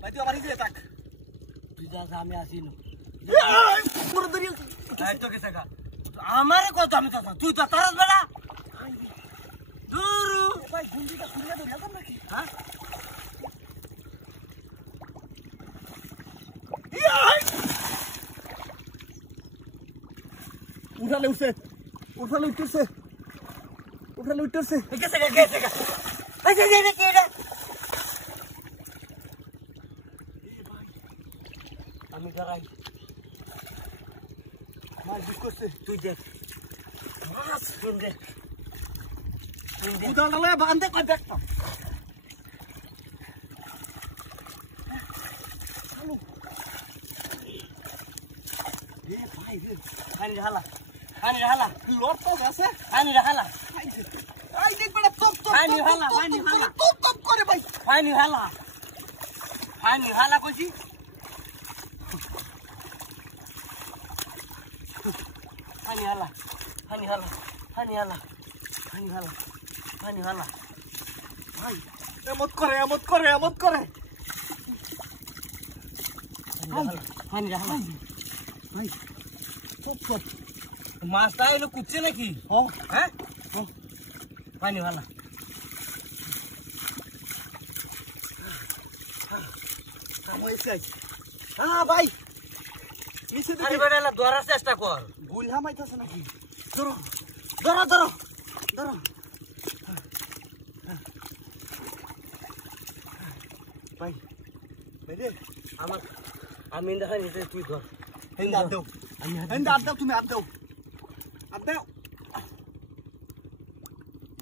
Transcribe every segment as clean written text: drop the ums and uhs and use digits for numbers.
ভাই তুই আমার ইজে তাক তুই যা আমি আসিনি পুরো দরিয়া এই তো কেসে কা আমারে কত আমি চাচা তুই তো তারাস বেলা দূরু ভাই গুন্ডিটা খুলে ধরে আলাম নাকি হ্যাঁ উঠালে উঠছে উঠালে উঠতেছে উঠালে উঠতেছে কেসে কা এই যে কি রে আমি ডরাই মাছ বুক করছে তুই দেখ মাছ তুই দেখ উঠালে বাঁধে কই দেখতো চালু এ ভাই রে পানি ঢালা লট তো আছে পানি ঢালা আই দেখ বড় টপ টপ পানি ঢালা টপ টপ করে ভাই পানি ঢালা কইছি পানি ঢালা ভাই এমত করে পানি ঢালা ভাই টপ টপ মাছটা এলো কুচ্ছে নাকি ও হ্যাঁ পানি ঢালা কামাইছে হ্যাঁ ভাই নিচে আরে দিকে বেটা ধরার চেষ্টা কর ভুল হামাইতেছে নাকি ধরো ভাই ভাই রে আমি দেখা নিতে তুই ধর হেন্দা আপ দাও হেন্দা আপ দাও তুমি আপ দাও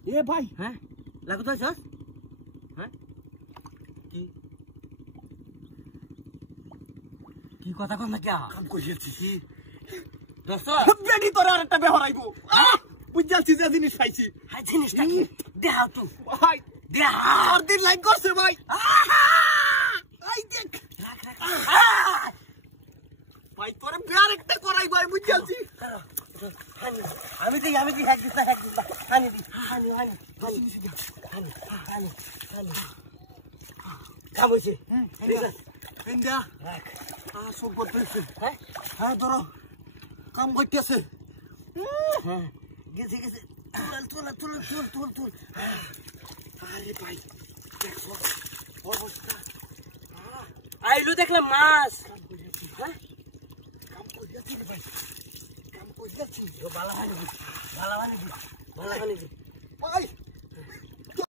এ ভাই হ্যাঁ লাগু তো আছিস হ্যাঁ কি কথা কম না কে কাম করিয়েছি কি দোস্ত বেডি তোর আরেকটা ব্যবহার আইবো বুঝাচ্ছি যে জিনিস পাইছি হাই জিনিসটা কি দেহা তুই ভাই দেহা আর দিন লাইক করছে ভাই আই দেখ ভাই তোর বিয়ার একটা করাই ভাই বুঝাচ্ছি আমি দি হ্যাক দিস হানি কাম হইছে হেন্দা রাখ সব করতেছে হ্যাঁ হ্যাঁ ধরো কাম করতেছে হ্যাঁ গেছে তুল আরে ভাই দেখো অবস্থা আইলু দেখলাম মাছ হ্যাঁ কাম করতেছি রে ভাই কাম করতেছি বালা হানি ভাই